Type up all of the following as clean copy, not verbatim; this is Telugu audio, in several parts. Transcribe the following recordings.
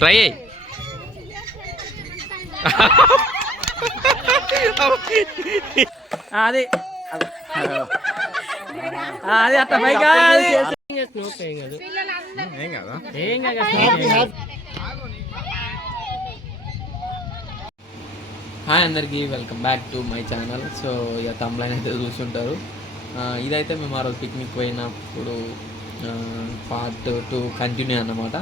ట్రై అది అది అట్లా పైగా హాయ్ అందరికీ, welcome back to my channel. So ఇక తమ్లైన్ అయితే చూస్తుంటారు. ఇదైతే మేము ఆ రోజు పిక్నిక్ పోయినప్పుడు పార్ట్ 2 కంటిన్యూ అన్నమాట.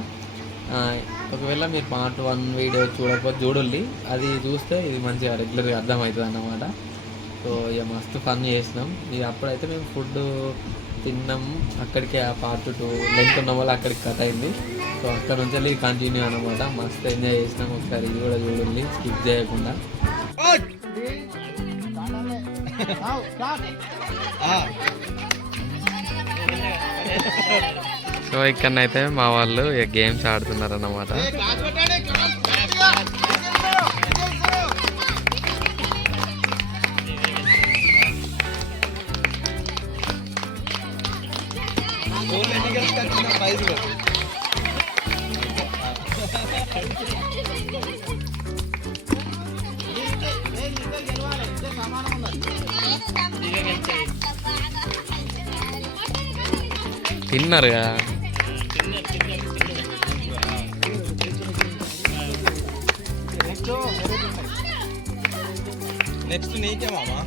ఒకవేళ మీరు పార్ట్ 1 వీడియో చూడకపోతే చూడండి, అది చూస్తే ఇది మంచిగా రెగ్యులర్గా అర్థమవుతుంది అన్నమాట. సో ఇక మస్తు ఫన్ చేసినాం. ఇక అప్పుడైతే మేము ఫుడ్ తిన్నాం, అక్కడికి ఆ పార్ట్ 2 లెంత్ ఉన్న వల్ల అక్కడికి కట్ అయింది. సో అక్కడ నుంచి వెళ్ళి కంటిన్యూ అన్నమాట. మస్తు ఎంజాయ్ చేసినాం. ఒకసారి ఇది కూడా చూడండి స్కిప్ చేయకుండా. సో ఇక్కడనైతే మా వాళ్ళు గేమ్స్ ఆడుతున్నారు అన్నమాట. తిన్నారుగా. నెక్స్ట్ నీకే మామా.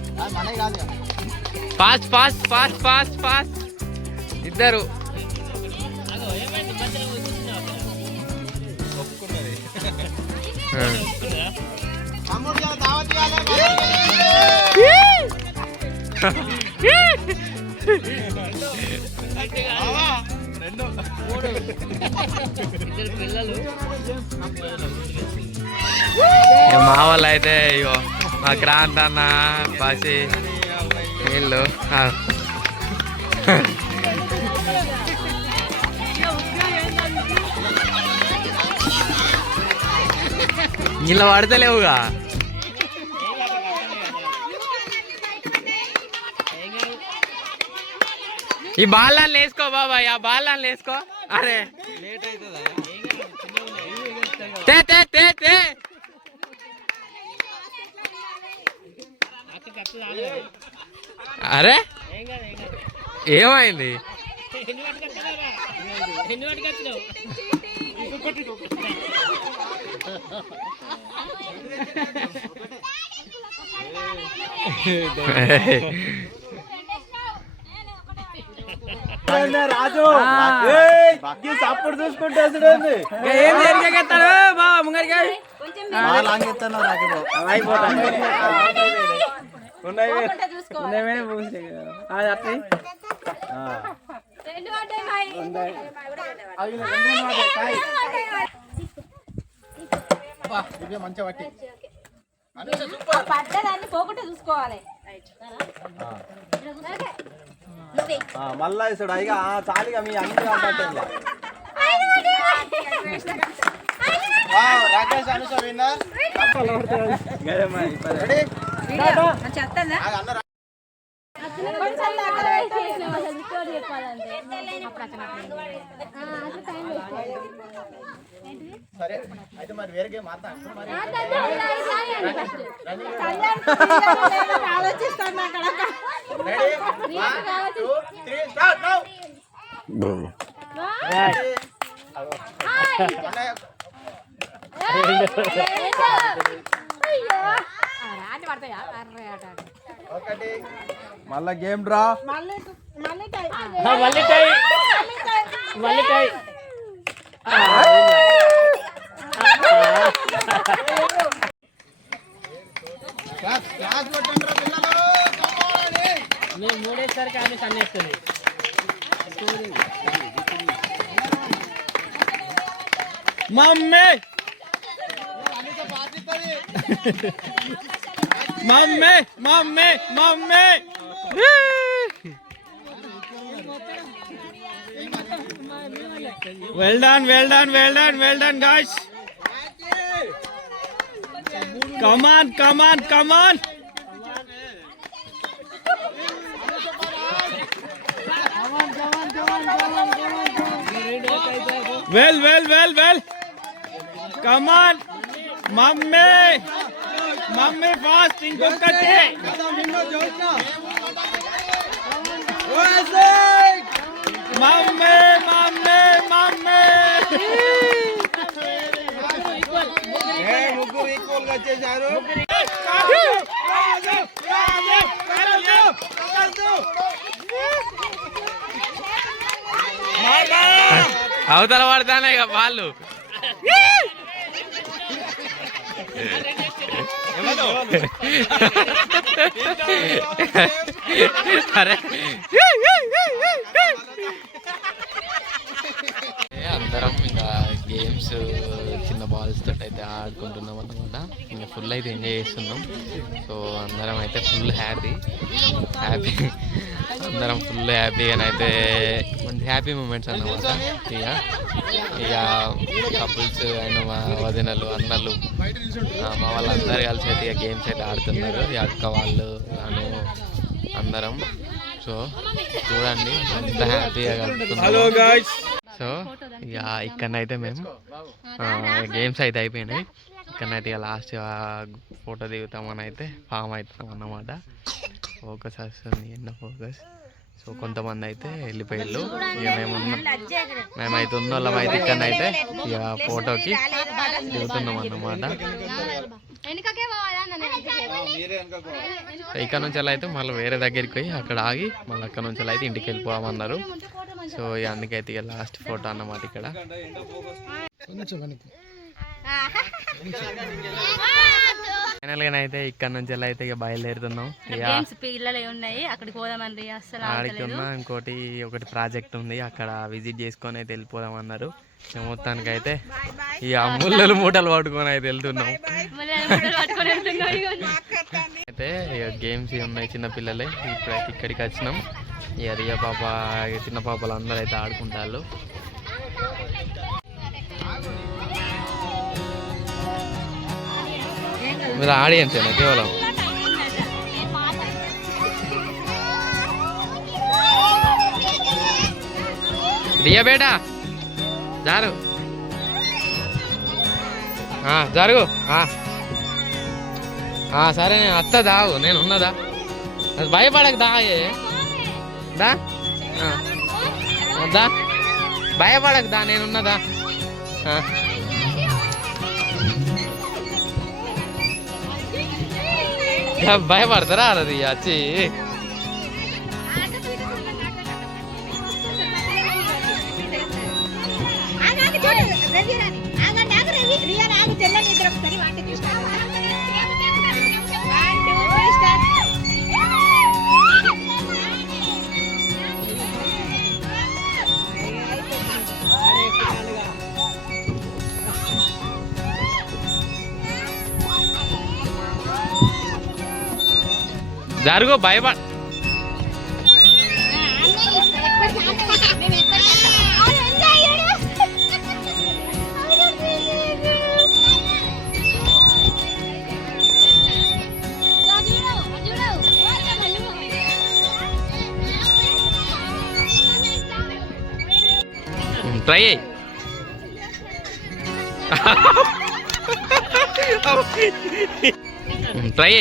Fast fast fast fast fast ఇద్దరు ఒప్పుకున్నది. మా వాళ్ళు అయితే ఇగో మా క్రాంత్ అన్న బాసి వీళ్ళు ఇలా పడతలేవుగా. ఈ బాల్లాన్ని వేసుకో బాబాయ్, ఆ బాల్లాన్ని వేసుకో. అరే లేట్ అవుతుందా? తే తే తే తే. అరే ఏమైంది? రాజు అప్పుడు చూసుకుంటే ఏం జరిగేస్తాడు బాబా ముంగడికి మంచిగా పట్టి పడ్డదాన్ని పోకుండా చూసుకోవాలి. మళ్ళా ఇస్తాడు అయ్యా చాలిగా మీ అన్ని రాకేష్ అనుష విన్నర్. సరే అయితే మరి వేరే గేమ్ ఆలోచిస్తాను. మళ్ళా గేమ్ డ్రా. నేను మూడేసరికి ఆమె కన్నేస్తుంది. Mummy mummy mummy mummy well done well done well done well done guys. come on come on come on. well well well well come on mummy mummy fast ఇంకొకటి మమ్మీ మమ్మీ మమ్మీ ముగ్గురు ఈక్వల్ గా చేశారు. అవతల పడతానే ఇక వాళ్ళు అరే అందరం ఇంకా గేమ్స్ చిన్న బాల్స్ తోటి అయితే ఆడుకుంటున్నాం అన్నమాట. ఇంకా ఫుల్ అయితే ఎంజాయ్ చేస్తున్నాం. సో అందరం అయితే ఫుల్ హ్యాపీ అందరం ఫుల్ హ్యాపీగానైతే మంచి హ్యాపీ మూమెంట్స్ అన్నమాట. ఇక కపుల్స్ అండ్ మా వదినలు అన్నలు మా వాళ్ళందరూ కలిసి అయితే ఇక గేమ్స్ అయితే ఆడుతున్నారు. ఈ అక్క వాళ్ళు అందరం. సో చూడండి ఎంత హ్యాపీగా కలుపుతున్నాం. సో ఇక ఇక్కడనైతే మేము గేమ్స్ అయితే అయిపోయినాయి. ఇక్కడనైతే ఇక లాస్ట్ ఫోటో దిగుతామని అయితే ఫామ్ అవుతున్నాం అన్నమాట. ఫోకస్ వస్తుంది ఎండ ఫోకస్. సో కొంతమంది అయితే వెళ్ళిపోయారు. ఇక మేమైతే ఉన్న వాళ్ళం అయితే ఇక్కడనైతే ఇక ఫోటోకి దిగుతున్నాం అన్నమాట. ఇక్కడ నుంచి అయితే మళ్ళీ వేరే దగ్గరికి పోయి అక్కడ ఆగి మళ్ళీ అక్కడ నుంచి అయితే ఇంటికి వెళ్ళిపోమన్నారు. సో అందుకైతే ఇక లాస్ట్ ఫోటో అన్నమాట ఇక్కడ. ఫైనల్ గా అయితే ఇక్కడ నుంచి అయితే ఇక బయలుదేరుతున్నాం. ఆడుకున్నా ఒకటి ప్రాజెక్ట్ ఉంది అక్కడ విజిట్ చేసుకొని అయితే వెళ్ళిపోదామన్నారు. మొత్తానికి అయితే ఈ ముళ్ళలు మూటలు పట్టుకొని అయితే వెళ్తున్నాం. అయితే ఇక గేమ్స్ ఉన్నాయి చిన్న పిల్లలే. ఇప్పుడైతే ఇక్కడికి వచ్చినాం. ఇక రియ పాప చిన్న పాపలు అందరూ అయితే ఆడుకుంటారు. మీరు ఆడియన్సేనా కేవలం? రియా బేటా జారు జరుగు. సరే నేను అత్త దావు నేను ఉన్నదా భయపడక దా భయపడక దా నేనున్నదా. భయపడతారా అది వచ్చి జరుగు భయపడ ట్రై ట్రై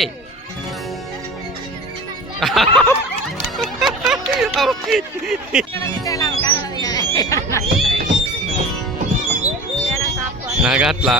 నాగట్లా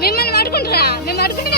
మిమ్మల్ని పడుకుంటారా? మేము పడుకుంటే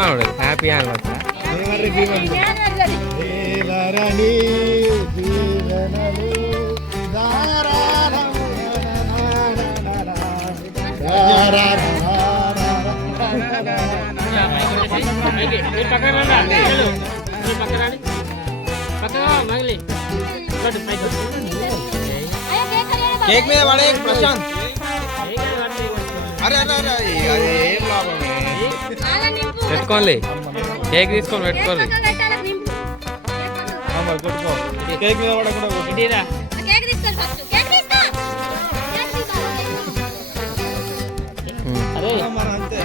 ఏమన్నాడు హ్యాపీ యానివర్సరీ కేక్ మీద పడే ప్రశాంత్. అరే అరే అరే అది ఏం లాభమే. పెట్టుకోండి కేక్ తీసుకొని పెట్టుకోండి కొట్టుకో కేక్ మీద పడకుండా కొట్టు. మరి అంతే.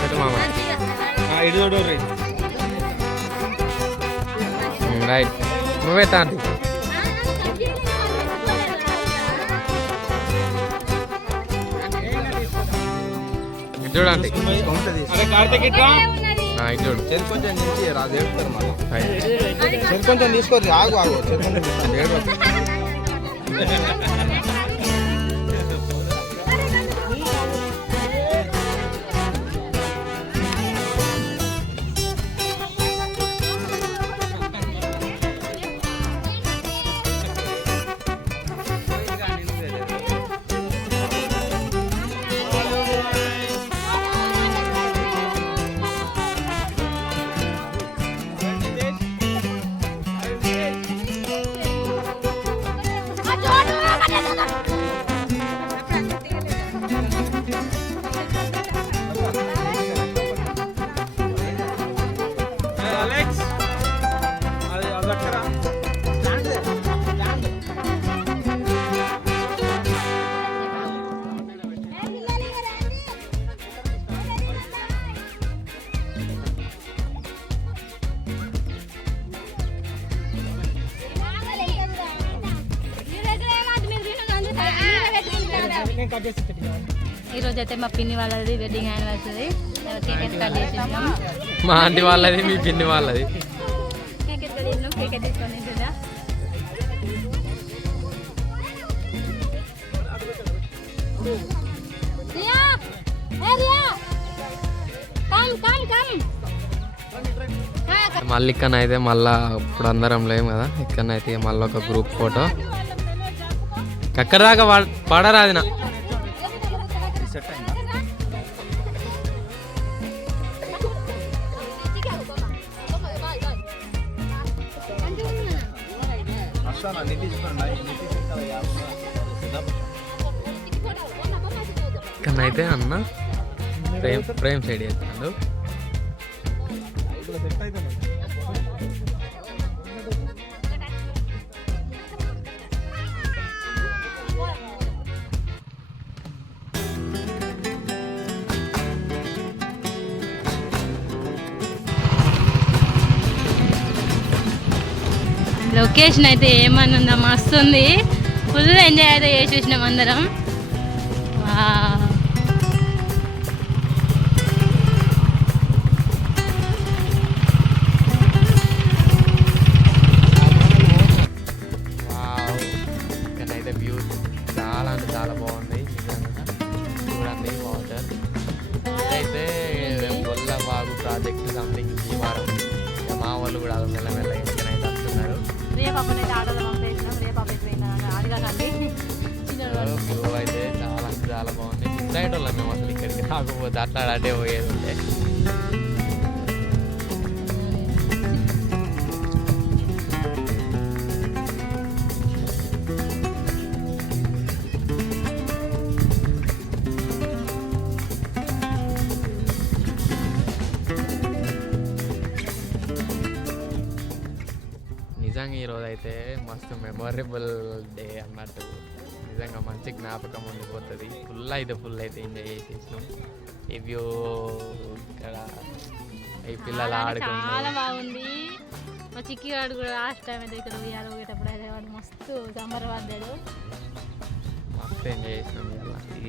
పెట్టు మామ ఇటు చూడు రైట్. రైట్ నువ్వే తాంటి ఇటు చూడండి అరే కార్తీక్ ఇట్లా ఇటు చూడు చెరు కొంచెం నుంచి రాదు ఏడుస్తారు మళ్ళీ. చెరు కొంచెం తీసుకోరు. ఆగు ఆగు చెరు కొంచెం తీసుకోండి. అలెక్స్ అది అదక్కరా. ఈరోజు అయితే మా పిన్ని వాళ్ళది వెడ్డింగ్ యానివర్సరీ. కేక్ కట్ చేసేసాం. మా ఆంటీ వాళ్ళది మీ పిన్ని వాళ్ళది కేక్ కట్ చేసినాం. కేక్ తీసుకొని కదా రియా ఏ రియా కమ్ కమ్ కమ్. మళ్ళీ ఇక్కడనైతే మళ్ళా ఇప్పుడు అందరం లేము కదా ఇక్కడనైతే మళ్ళీ ఒక గ్రూప్ ఫోటో ఎక్కడ దాకా పడరాది నా ఇక్కడనైతే అన్న ప్రేమ్ సైడ్ చేస్తాడు. లొకేషన్ అయితే ఏమన్నా ఉందా, మస్తు ఉంది. ఫుల్ ఎంజాయ్ అయితే చేసేసినాం అందరం. ఇక్కడైతే వ్యూ చాలా అంటే చాలా బాగుంది నిజంగా. చూడండి వాటర్ అయితే గొల్లవాగు ప్రాజెక్ట్ సంథింగ్ ఈ వారం మా వాళ్ళు కూడా మెల్లమెల్ల ఇంకనైతే వస్తున్నారు. వ్యూ అయితే చాలా అంటే చాలా బాగుంది. మిస్ అయ్యేటోళ్ళం మేము అసలు ఇక్కడికి రాకపోతే అట్లా అటే పోయేది ఉంటే. నిజంగా ఈరోజు అయితే మస్తు మెమొరబుల్ డే అన్నట్టు. నిజంగా మంచి జ్ఞాపకం ఉండిపోతుంది. ఫుల్ అయితే ఎంజాయ్ చేసేసినాం. ఈ వ్యూ ఇక్కడ ఈ పిల్లలు ఆడుకుంటూ చాలా బాగుంది. మా చిక్కి వాడు కూడా లాస్ట్ టైం అయితే ఇక్కడ ఉయ్యాలి పోయేటప్పుడు అయితే వాడు మస్తు సంబరపడ్డాడు. మస్తు ఎంజాయ్ చేసినాం.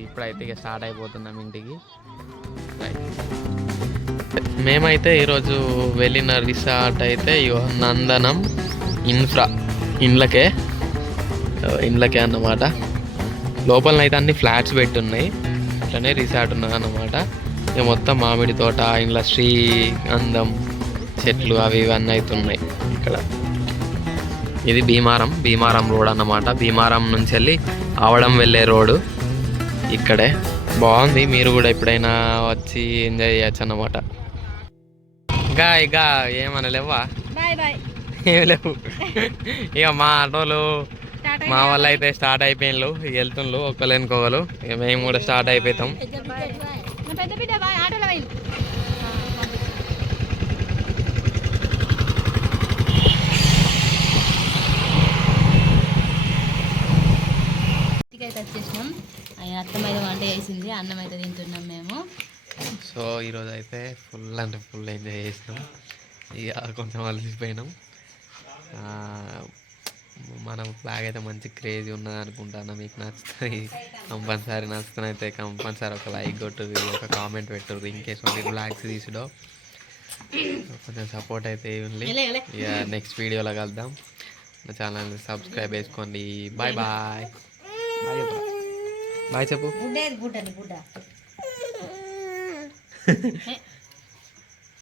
ఇప్పుడైతే ఇక స్టార్ట్ అయిపోతున్నాం ఇంటికి. మేమైతే ఈరోజు వెళ్ళిన రిసార్ట్ అయితే నందనం ఇండ్లకే అన్నమాట. లోపలనైతే అన్ని ఫ్లాట్స్ పెట్టున్నాయి, అట్లనే రిసార్ట్ ఉన్నది అన్నమాట. ఇక మొత్తం మామిడి తోట, ఇంట్లో శ్రీ అందం చెట్లు అవి ఇవన్నీ అయితే ఉన్నాయి ఇక్కడ. ఇది భీమారం రోడ్ అన్నమాట. భీమారం నుంచి వెళ్ళి ఆవడం వెళ్ళే రోడ్డు ఇక్కడే. బాగుంది, మీరు కూడా ఎప్పుడైనా వచ్చి ఎంజాయ్ చేయొచ్చు అన్నమాట. ఇక ఏమనలేవా? Bye bye. ఏం లేవు. ఇక మా ఆటోలు మా వాళ్ళు అయితే స్టార్ట్ అయిపోయిన్లు, ఇక వెళ్తుండ్రు ఒకళ్ళు వెనుకోగలు. ఇక మేము కూడా స్టార్ట్ అయిపోతాం. పెద్ద బిడ్డ బాయ్ ఆటోలో పోయి. అయితే వచ్చేసినాం. అత్తమ్మ అయితే వంట చేసింది, అన్నం అయితే తింటున్నాం మేము. సో ఈరోజు అయితే ఫుల్ అంటే ఫుల్ ఎంజాయ్ చేసినాం. ఇక కొంచెం అలసిపోయినాం. మన ఫ్లాగ్ అయితే మంచి క్రేజీ ఉన్నది అనుకుంటాను. మీకు నచ్చుతుంది, కంపల్సరీ నచ్చుతున్నైతే కంపల్సరీ ఒక లైక్ కొట్టుర్రి, ఒక కామెంట్ పెట్టుర్రి. ఇన్కేస్ మళ్ళీ ఫ్లాగ్స్ తీసుడో కొంచెం సపోర్ట్ అయితే ఉంది. ఇక నెక్స్ట్ వీడియోలో కలుద్దాం. నా ఛానల్ సబ్స్క్రైబ్ చేసుకోండి. Bye bye. బాయ్ చెప్పు.